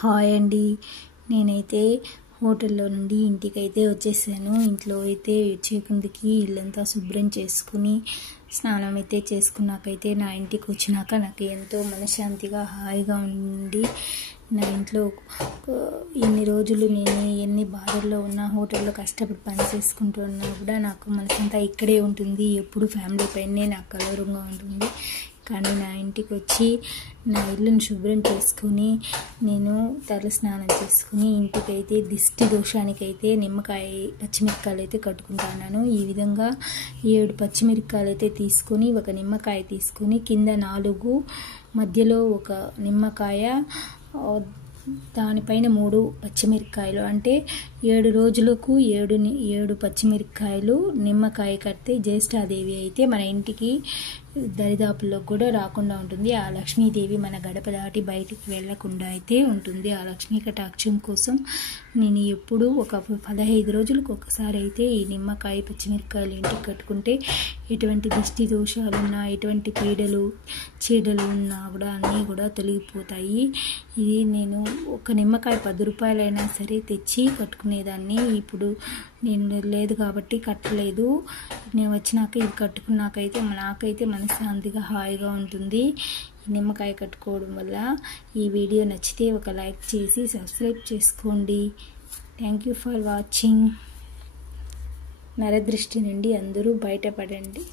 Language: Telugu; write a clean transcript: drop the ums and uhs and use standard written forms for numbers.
హాయ్ అండి. నేనైతే హోటల్లో నుండి ఇంటికైతే వచ్చేసాను. ఇంట్లో అయితే వచ్చేకుందికి ఇల్లంతా శుభ్రం చేసుకుని స్నానం అయితే చేసుకున్నాకైతే నా ఇంటికి వచ్చినాక నాకు ఎంతో మనశ్శాంతిగా హాయిగా ఉండి, నా ఇంట్లో ఎన్ని రోజులు నేను ఎన్ని బాధల్లో ఉన్నా హోటల్లో కష్టపడి పని చేసుకుంటూ ఉన్నా కూడా నాకు మనసంతా ఇక్కడే ఉంటుంది. ఎప్పుడు ఫ్యామిలీ పైనే నాకు కలవరంగా ఉంటుంది. కానీ నా ఇంటికి వచ్చి నా ఇల్లుని శుభ్రం చేసుకుని నేను తల స్నానం చేసుకుని ఇంటికైతే దిష్టి దోషానికైతే నిమ్మకాయ పచ్చిమిరపకాయలు అయితే కట్టుకుంటున్నాను. ఈ విధంగా 7 పచ్చిమిరపకాయలు అయితే తీసుకొని ఒక నిమ్మకాయ తీసుకొని కింద 4 మధ్యలో ఒక నిమ్మకాయ దానిపైన 3 పచ్చిమిరపకాయలు అంటే 7 రోజులకు 7 పచ్చిమిరపకాయలు నిమ్మకాయ కడితే జ్యేష్ఠాదేవి అయితే మన ఇంటికి దరిదాపుల్లో కూడా రాకుండా ఉంటుంది. ఆ లక్ష్మీదేవి మన గడప దాటి బయటికి వెళ్లకుండా అయితే ఉంటుంది. ఆ లక్ష్మీ కటాక్షం కోసం నేను ఎప్పుడు ఒక 15 రోజులకు ఒకసారి అయితే ఈ నిమ్మకాయ పచ్చిమిరపకాయలు ఇంటికి కట్టుకుంటే ఎటువంటి దిష్టి దోషాలున్నా ఎటువంటి పీడలు చీడలు ఉన్నా కూడా అన్నీ కూడా తొలగిపోతాయి. ఇది నేను ఒక నిమ్మకాయ 10 రూపాయలైనా సరే తెచ్చి కట్టుకునేదాన్ని. ఇప్పుడు నేను లేదు కాబట్టి కట్టలేదు. నేను వచ్చినాక ఇది కట్టుకున్నాకైతే నాకైతే మనశ్శాంతిగా హాయిగా ఉంటుంది నిమ్మకాయ కట్టుకోవడం వల్ల. ఈ వీడియో నచ్చితే ఒక లైక్ చేసి సబ్స్క్రైబ్ చేసుకోండి. Thank you for watching. నరదృష్టి నుండి అందరూ బయటపడండి.